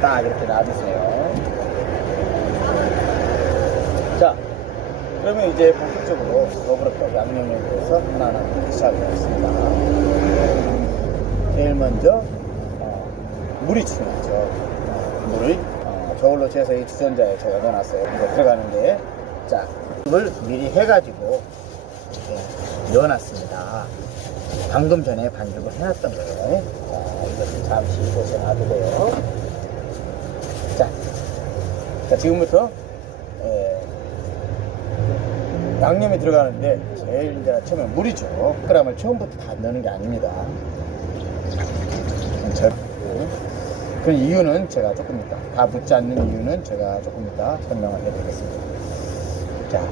딱 이렇게 놔주세요. 자, 그러면 이제 본격적으로 버블떡 양념에 대해서 하나하나 시작하겠습니다. 제일 먼저 물이 중요하죠. 물을 저울로 재서 이 주전자에 제가 넣어놨어요. 이거 들어가는데, 자, 물을 미리 해가지고 넣어놨습니다. 방금 전에 반죽을 해놨던 거예요. 자, 이것을 잠시 이곳에 놔두고요. 자, 지금부터 양념이 들어가는데 제일 이제 처음에 물이죠. 100g을 처음부터 다 넣는 게 아닙니다. 그 이유는 제가 조금 이따, 다 묻지 않는 이유는 제가 조금 이따 설명을 해드리겠습니다. 자,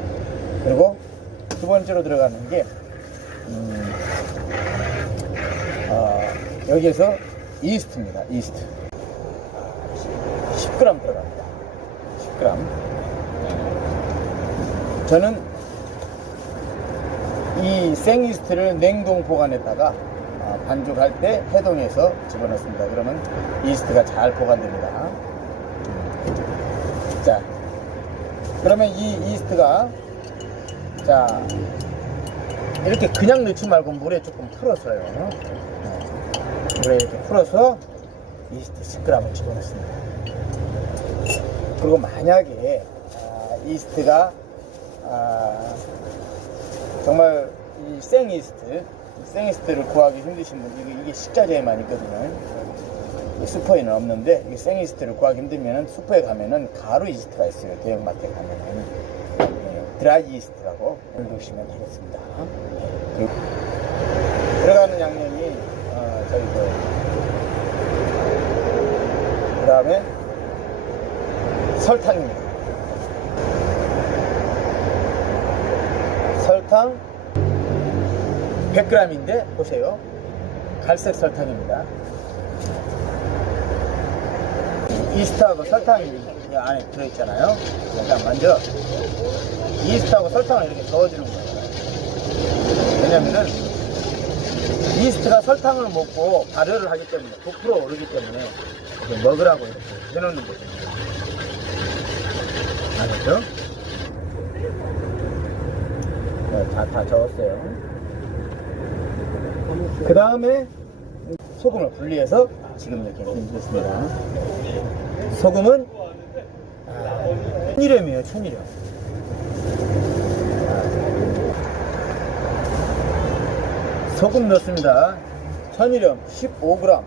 그리고 두 번째로 들어가는 게 여기에서 이스트입니다. 이스트 10g 들어갑니다. 10g. 저는 이 생이스트를 냉동 보관했다가 반죽할 때 해동해서 집어넣습니다. 그러면 이스트가 잘 보관됩니다. 자, 그러면 이 이스트가, 자, 이렇게 그냥 넣지 말고 물에 조금 풀어서요. 물에 이렇게 풀어서 이스트 10g을 집어넣습니다. 그리고 만약에 이스트가 정말 이 생이스트를 구하기 힘드신 분, 이게 식자재에만 있거든요. 슈퍼에는 없는데, 이 생이스트를 구하기 힘들면 슈퍼에 가면은 가루 이스트가 있어요. 대형마트에 가면은 드라이 이스트라고 넣으시면 되겠습니다. 그리고 들어가는 양념이 그 다음에 설탕입니다. 설탕 100g인데 보세요. 갈색 설탕입니다. 이스트하고 설탕이 이 안에 들어있잖아요. 일단 먼저 이스트하고 설탕을 이렇게 저어주는 거예요. 왜냐면은 이스트가 설탕을 먹고 발효를 하기 때문에 부풀어 오르기 때문에 이렇게 먹으라고 이렇게 해놓는 거죠. 알았죠? 네, 다 저었어요. 그 다음에 소금을 분리해서 지금 이렇게 넣습니다. 소금은 천일염이에요. 천일염. 소금 넣습니다. 천일염 15g.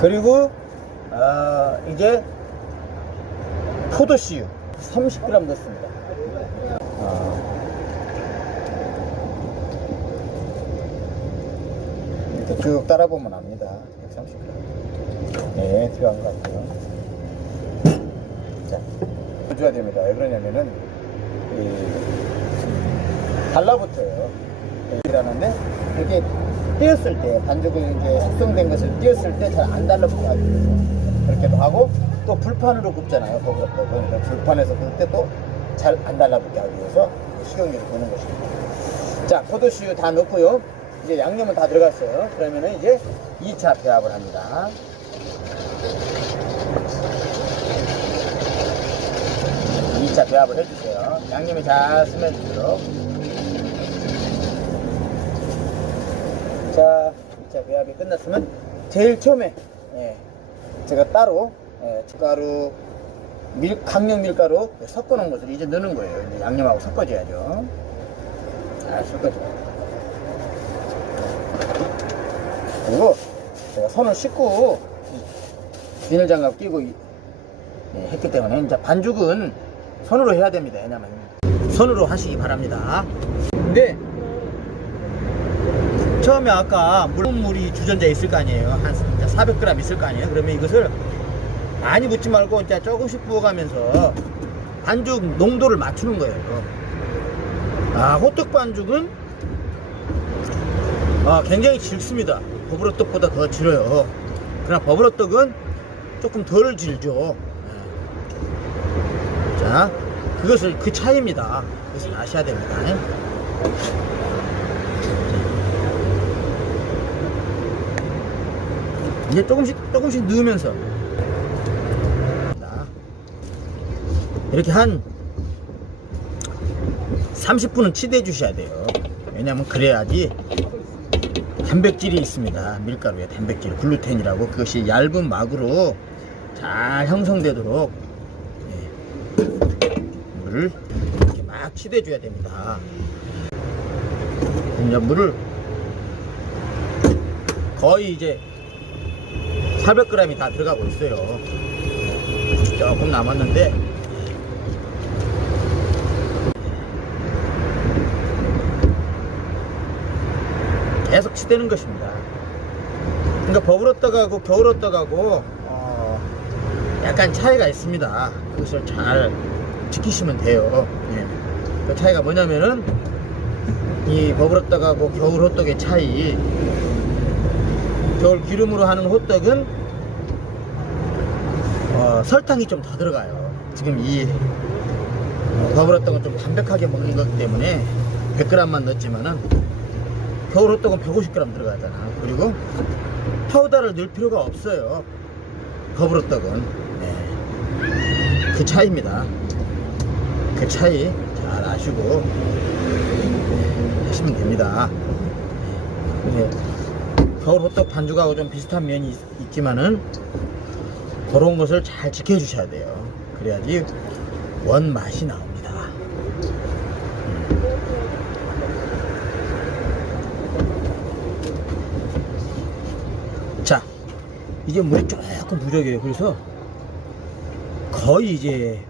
그리고 이제 포도씨유 30g 넣습니다. 이렇게 쭉 따라보면 압니다. 130g. 네, 들어간 것 같고요. 자, 넣어줘야 됩니다. 왜 그러냐면은 달라붙어요. 이라는데 이렇게 띄었을 때, 반죽을 이제 숙성된 것을 띄었을 때 잘 안 달라붙게 하기 위해서 그렇게도 하고, 또 불판으로 굽잖아요. 버블떡은 불판에서 구울 때 또 잘 안 달라붙게 하기 위해서 식용유를 부는 것입니다. 자, 포도씨유 다 넣고요. 이제 양념은 다 들어갔어요. 그러면은 이제 2차 배합을 합니다. 2차 배합을 해주세요. 양념이 잘 스며들도록. 자, 2차 배합이 끝났으면 제일 처음에 제가 따로 가루, 강력 밀가루 섞어 놓은 것을 이제 넣는 거예요. 이제 양념하고 섞어줘야죠. 잘 섞어줘요. 그리고 제가 손을 씻고 비닐장갑 끼고 했기 때문에 이제 반죽은 손으로 해야 됩니다. 왜냐면 손으로 하시기 바랍니다. 근데 처음에 아까 물이 주전자에 있을 거 아니에요. 한 400g 있을 거 아니에요. 그러면 이것을 많이 붓지 말고 이제 조금씩 부어가면서 반죽 농도를 맞추는 거예요. 호떡 반죽은 굉장히 질습니다. 버블떡보다 더 질어요. 그러나 버블떡은 조금 덜 질죠. 자, 그것을 그 차이입니다. 그것을 아셔야 됩니다. 이제 조금씩 넣으면서 이렇게 한 30분은 치대 주셔야 돼요. 왜냐면 그래야지 단백질이 있습니다. 밀가루에 단백질, 글루텐이라고, 그것이 얇은 막으로 잘 형성되도록 물을 이렇게 막 치대 줘야 됩니다. 이제 물을 거의 이제 400g이 다 들어가고 있어요. 조금 남았는데 계속 치대는 것입니다. 그러니까 버블어떡하고 겨울어떡하고 약간 차이가 있습니다. 그것을 잘 지키시면 돼요. 예. 그 차이가 뭐냐면은 이 버블어떡하고 겨울호떡의 차이, 겨울 기름으로 하는 호떡은 설탕이 좀 더 들어가요. 지금 이 버블어떡은 좀 담백하게 먹는 것 때문에 100g만 넣었지만은 겨울호떡은 150g 들어가잖아. 그리고 파우더를 넣을 필요가 없어요. 버블어떡은. 네. 그 차이입니다. 그 차이 잘 아시고 하시면 됩니다. 네. 겨울호떡 반죽하고 좀 비슷한 면이 있지만은 그런 것을 잘 지켜주셔야 돼요. 그래야지 원 맛이 나옵니다. 자, 이제 물이 조금 부족해요. 그래서 거의 이제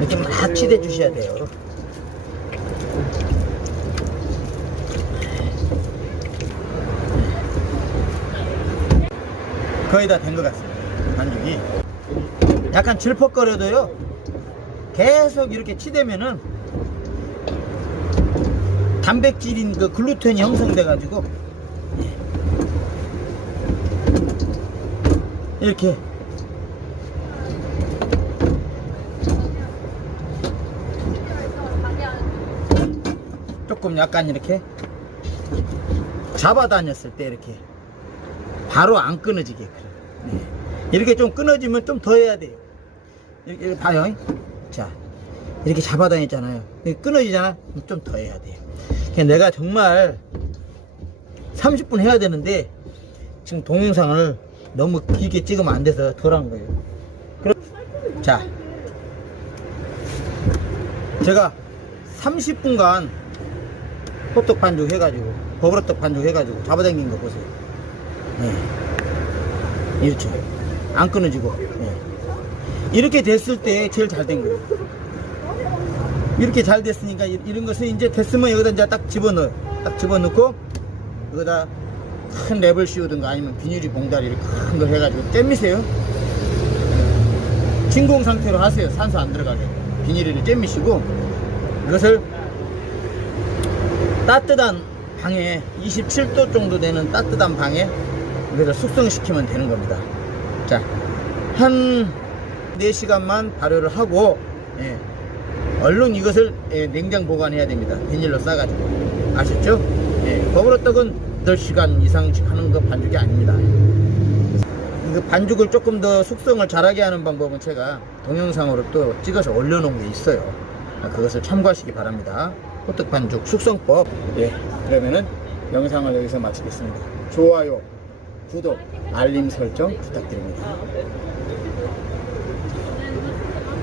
이렇게 막 치대 주셔야 돼요. 거의 다 된 것 같습니다. 반죽이 약간 질퍽거려도요, 계속 이렇게 치대면은 단백질인 그 글루텐이 형성돼 가지고 이렇게 조금 약간 이렇게 잡아 다녔을 때 이렇게 바로 안 끊어지게. 네. 이렇게 좀 끊어지면 좀 더 해야 돼요. 이렇게 봐요. 자, 이렇게 잡아 다녔잖아요. 끊어지잖아. 좀 더 해야 돼요. 내가 정말 30분 해야 되는데 지금 동영상을 너무 길게 찍으면 안 돼서 덜 한 거예요. 자, 제가 30분간 호떡 반죽 해가지고, 버블어떡 반죽 해가지고 잡아당긴 거 보세요. 네. 이렇죠. 안 끊어지고. 네. 이렇게 됐을 때 제일 잘 된 거예요. 이렇게 잘 됐으니까 이런 것은 이제 됐으면 여기다 이제 딱 집어넣어요. 딱 집어넣고 여기다 큰 랩을 씌우든가 아니면 비닐이 봉다리를 큰 걸 해가지고 잼미세요. 진공 상태로 하세요. 산소 안 들어가게. 비닐을 잼미시고 이것을 따뜻한 방에 27도 정도 되는 따뜻한 방에 이것을 숙성시키면 되는 겁니다. 자, 한 4시간만 발효를 하고 얼른 이것을 냉장 보관해야 됩니다. 비닐로 싸가지고. 아셨죠? 버블어떡은 8시간 이상씩 하는 거 반죽이 아닙니다. 그 반죽을 조금 더 숙성을 잘하게 하는 방법은 제가 동영상으로 또 찍어서 올려놓은 게 있어요. 그것을 참고하시기 바랍니다. 호떡 반죽 숙성법. 그러면은 영상을 여기서 마치겠습니다. 좋아요, 구독, 알림 설정 부탁드립니다.